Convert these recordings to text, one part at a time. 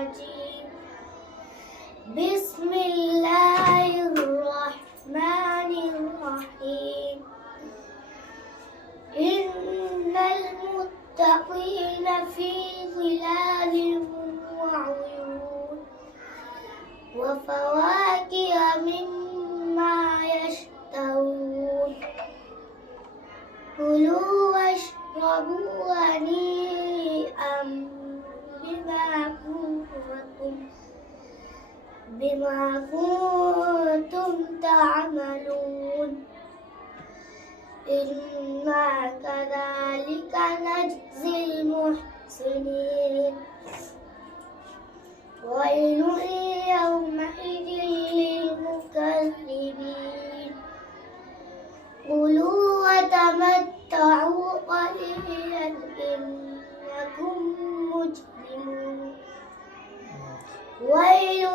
الرجيم بسم الله الرحمن الرحيم إن المتقين في ظلال وعيون وفواكه مما يشتهون كلوا واشربوا هنيئا بما كنتم تعملون إنا كذلك نجزي المحسنين ويل يومئذ للمكذبين كلوا وتمتعوا قليلا إنكم مجرمون ويل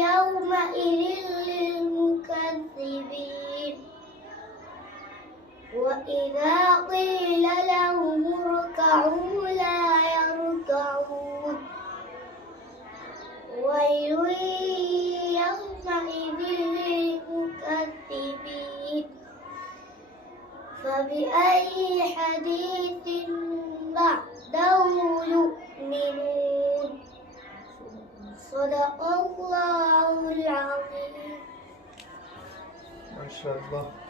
يومئذ للمكذبين وإذا قيل لهم اركعوا لا يركعون ويل يومئذ للمكذبين فبأي حديث بعده يؤمنون صدق الله العظيم. ما شاء الله.